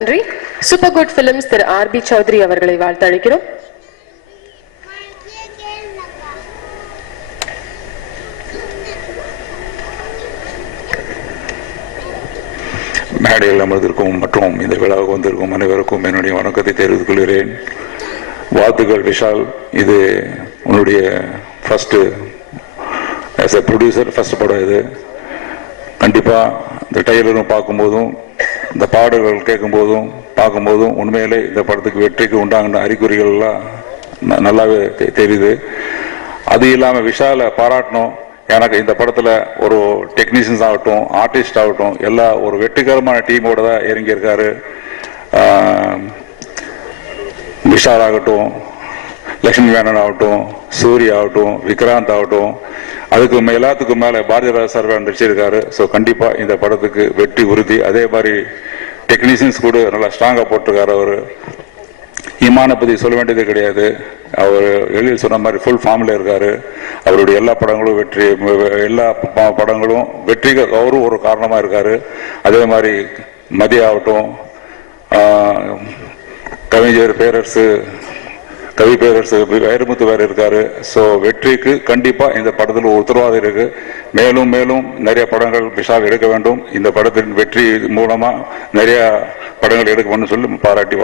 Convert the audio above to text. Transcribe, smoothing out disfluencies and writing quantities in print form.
நன்றி. Super good films திரு RP. Chowdhury அவர்களை வாழ்த்தழைக்கிறோம். மேடையில் அமர்ந்திருக்கும் மற்றும் இந்த விழாவுக்கு வந்திருக்கும் அனைவருக்கும் என்னுடைய வணக்கத்தை தெரிவித்துக் கொள்கிறேன். வாழ்த்துக்கள் விஷால். இது உன்னுடைய first as a producer first படம். இது கண்டிப்பாக இந்த ட்ரெய்லரும் பார்க்கும்போதும் இந்த பாடல்கள் கேட்கும்போதும் பார்க்கும்போதும் உண்மையிலே இந்த படத்துக்கு வெற்றிக்கு உண்டான அறிகுறிகள்லாம் நல்லாவே தெரியுது. அது இல்லாமல் விஷாலை பாராட்டணும். எனக்கு இந்த படத்தில் ஒரு டெக்னீஷியன்ஸ் ஆகட்டும், ஆர்டிஸ்ட் ஆகட்டும், எல்லா ஒரு வெற்றிகரமான டீமோட தான் இறங்கியிருக்காரு. விஷால் ஆகட்டும், லட்சுமி மேனன் ஆகட்டும், சூர்யா ஆகட்டும், விக்ராந்த் ஆகட்டும், அதுக்கு எல்லாத்துக்கும் மேலே பாரதிராஜ சார் நடிச்சிருக்காரு. ஸோ கண்டிப்பாக இந்த படத்துக்கு வெற்றி உறுதி. அதே மாதிரி டெக்னீஷியன்ஸ் கூட நல்லா ஸ்ட்ராங்காக போட்டிருக்காரு. அவர் ஈமானை பற்றி சொல்ல வேண்டியது கிடையாது. அவர் எழில் சொன்ன மாதிரி ஃபுல் ஃபார்மில் இருக்கார். அவருடைய எல்லா படங்களும் வெற்றி, எல்லா படங்களும் வெற்றிக்கு அவரும் ஒரு காரணமாக இருக்கார். அதே மாதிரி மதிய ஆகட்டும், கவிஞர் பேரரசு, கவி பேரரசு வைரமுத்து வேறு இருக்காரு. ஸோ வெற்றிக்கு கண்டிப்பாக இந்த படத்தில் ஒரு உத்தரவாதம் இருக்கு. மேலும் மேலும் நிறைய படங்கள் விஷால் எடுக்க வேண்டும். இந்த படத்தின் வெற்றி மூலமாக நிறைய படங்கள் எடுக்க வேண்டும் சொல்லி பாராட்டி